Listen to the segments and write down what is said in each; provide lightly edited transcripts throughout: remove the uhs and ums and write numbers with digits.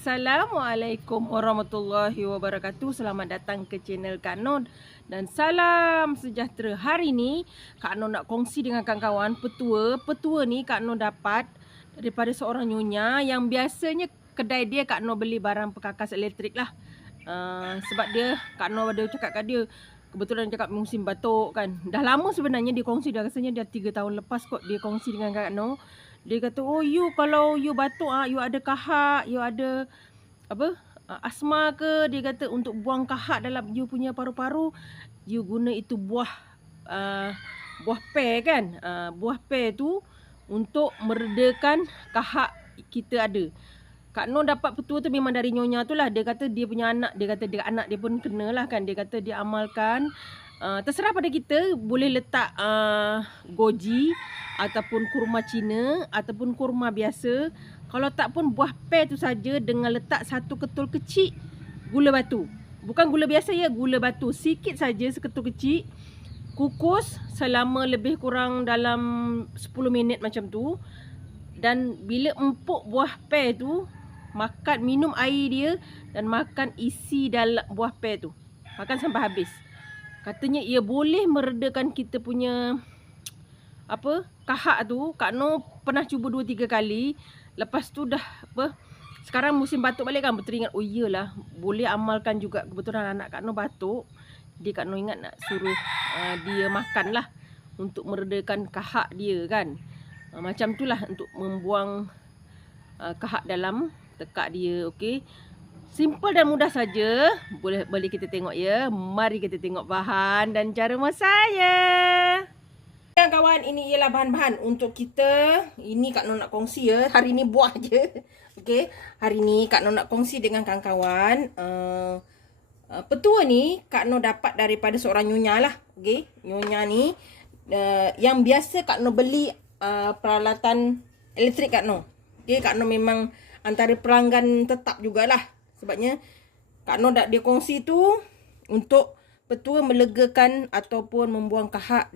Assalamualaikum warahmatullahi wabarakatuh. Selamat datang ke channel Kak Nur dan salam sejahtera. Hari ni Kak Nur nak kongsi dengan kawan-kawan petua ni Kak Nur dapat daripada seorang nyonya yang biasanya kedai dia Kak Nur beli barang perkakas elektrik lah. Sebab dia Kak Nur ada cakap kat dia, kebetulan dia cakap musim batuk kan. Dah lama sebenarnya dia kongsi, dah rasanya dah 3 tahun lepas kot dia kongsi dengan Kak Nur. Dia kata, oh kalau you batuk you ada kahak, you ada apa asma ke, dia kata untuk buang kahak dalam you punya paru-paru, you guna itu buah pear kan. Buah pear tu untuk meredakan kahak kita ada. Kak Nur dapat petua tu memang dari nyonya tu lah. Dia kata dia punya anak, dia kata dia anak dia pun kena lah kan. Dia kata dia amalkan. Terserah pada kita, boleh letak goji ataupun kurma Cina ataupun kurma biasa. Kalau tak pun buah pear tu saja dengan letak satu ketul kecil gula batu. Bukan gula biasa ya, gula batu. Sikit saja, seketul kecil. Kukus selama lebih kurang dalam 10 minit macam tu. Dan bila empuk buah pear tu, minum air dia dan makan isi dalam buah pear tu. Makan sampai habis. Katanya ia boleh meredakan kita punya kahak tu. Kak Nur pernah cuba 2-3 kali. Lepas tu dah sekarang musim batuk balik kan, teringat oh iyalah boleh amalkan juga. Kebetulan anak Kak Nur batuk, dia Kak Nur ingat nak suruh dia makan lah untuk meredakan kahak dia kan. Macam tu lah untuk membuang kahak dalam tekak dia. Okey, simple dan mudah saja. Boleh kita tengok ya. Mari kita tengok bahan dan cara masaknya. Kawan, ini ialah bahan-bahan untuk kita. Ini Kak Nur nak kongsi ya. Hari ni buah je. Okey, hari ni Kak Nur nak kongsi dengan kawan-kawan. Petua ni Kak Nur dapat daripada seorang nyonya lah. Okey, nyonya ni yang biasa Kak Nur beli peralatan elektrik Kak Nur. Okey, Kak Nur memang antara pelanggan tetap jugalah. Sebabnya Kak Nur dia kongsi tu untuk petua melegakan ataupun membuang kahak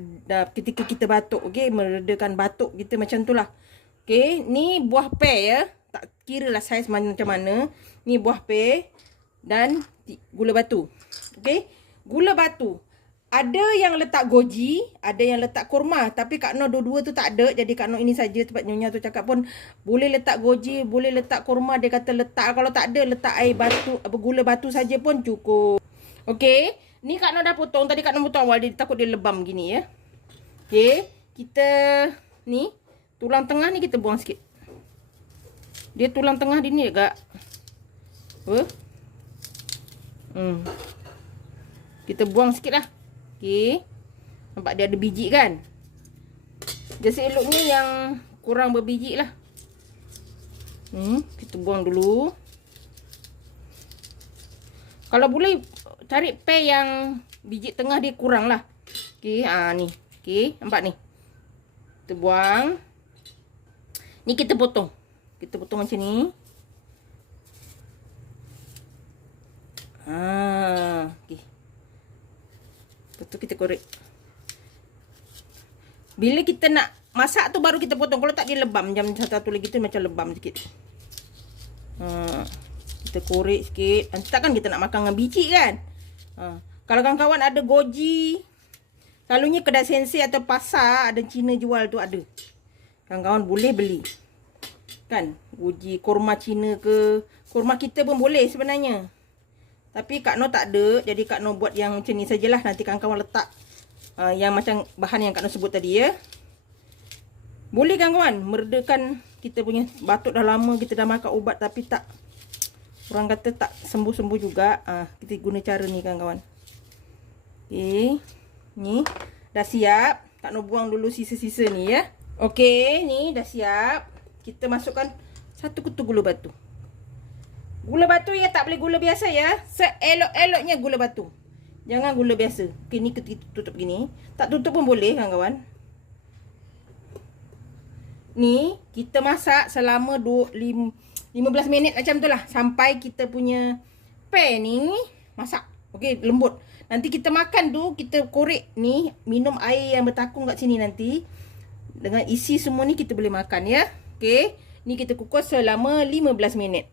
ketika kita batuk. Okey, meredakan batuk kita macam tu lah. Okey, ni buah pear ya. Tak kira lah saiz macam mana. Ni buah pear dan gula batu. Okey, gula batu. Ada yang letak goji, ada yang letak kurma. Tapi Kak Nur dua-dua tu tak ada. Jadi Kak Nur ini saja. Sebab nyonya tu cakap pun boleh letak goji, boleh letak kurma. Dia kata letak. Kalau tak ada, letak air batu, gula batu saja pun cukup. Okey, ni Kak Nur dah potong. Tadi Kak Nur potong awal, dia takut dia lebam gini ya. Okey, kita ni tulang tengah ni kita buang sikit. Dia tulang tengah dia ni agak kita buang sikit lah. Okey, nampak dia ada biji kan. Dia seeloknya yang kurang berbiji lah. Kita buang dulu. Kalau boleh cari pear yang biji tengah dia kurang lah. Okey, ni. Okey, nampak ni. Kita buang. Ni kita potong. Kita potong macam ni. Okey. Lepas tu kita korek. Bila kita nak masak tu baru kita potong. Kalau tak dia lebam. Macam satu lagi tu macam lebam sikit. Kita korek sikit. Nanti takkan kita nak makan dengan biji kan. Kalau kawan-kawan ada goji, selalunya kedai sensei atau pasar ada Cina jual tu ada. Kawan-kawan boleh beli. Kan, goji kurma Cina ke, kurma kita pun boleh sebenarnya. Tapi Kak Nur tak ada, jadi Kak Nur buat yang macam ni sajalah. Nanti kawan-kawan letak yang macam bahan yang Kak Nur sebut tadi ya. Boleh kawan-kawan meredakan kita punya batuk. Dah lama kita dah makan ubat tapi tak, orang kata tak sembuh-sembuh juga. Kita guna cara ni kawan-kawan. Okey, ni dah siap. Kak Nur buang dulu sisa-sisa ni ya. Okey, ni dah siap. Kita masukkan satu ketul gula batu. Gula batu ya, tak boleh gula biasa ya. Seelok-eloknya gula batu. Jangan gula biasa. Okey, ni kita tutup gini. Tak tutup pun boleh kawan-kawan. Ni kita masak selama 15 minit macam tu lah. Sampai kita punya pear ni masak. Okey, lembut. Nanti kita makan tu, kita korek ni. Minum air yang bertakung kat sini nanti. Dengan isi semua ni kita boleh makan ya. Okey, ni kita kukus selama 15 minit.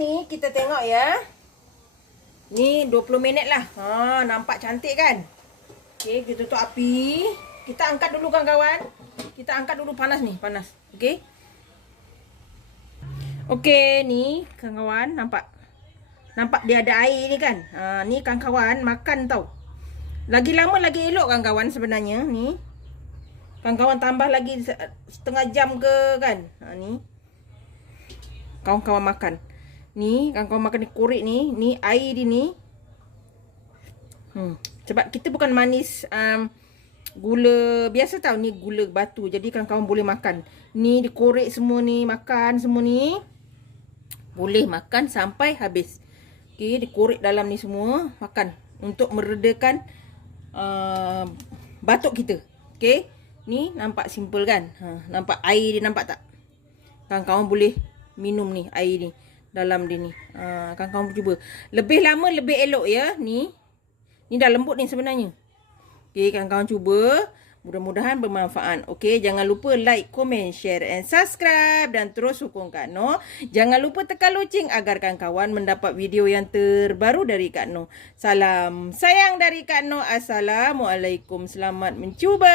ni kita tengok ya. Ni 20 minit lah. Nampak cantik kan? Okey, kita tutup api. Kita angkat dulu kawan-kawan. Kita angkat dulu, panas ni, panas. Okey. Okey, ni kawan-kawan nampak. Nampak dia ada air ni kan? Ni kawan-kawan makan tau. Lagi lama lagi elok kawan-kawan sebenarnya ni. Kawan-kawan tambah lagi setengah jam ke kan. Ni kawan-kawan makan. Ni kawan-kawan makan ni korek ni. Ni air dia ni. Sebab kita bukan manis gula biasa tau. Ni gula batu. Jadi kawan-kawan boleh makan. Ni dikorek semua ni. Makan semua ni. Boleh makan sampai habis. Okay, dikorek dalam ni semua. Makan. Untuk meredakan batuk kita. Okay. Ni nampak simple kan? Nampak air dia, nampak tak? Kawan-kawan boleh minum ni, air ni. Dalam dia ni. Kawan-kawan cuba. Lebih lama, lebih elok ya. Ni dah lembut ni sebenarnya. Okay, kawan-kawan cuba. Mudah-mudahan bermanfaat. Okay, jangan lupa like, komen, share and subscribe. Dan terus sokong Kak Noh. Jangan lupa tekan loceng agar kawan-kawan mendapat video yang terbaru dari Kak Noh. Salam sayang dari Kak Noh. Assalamualaikum. Selamat mencuba.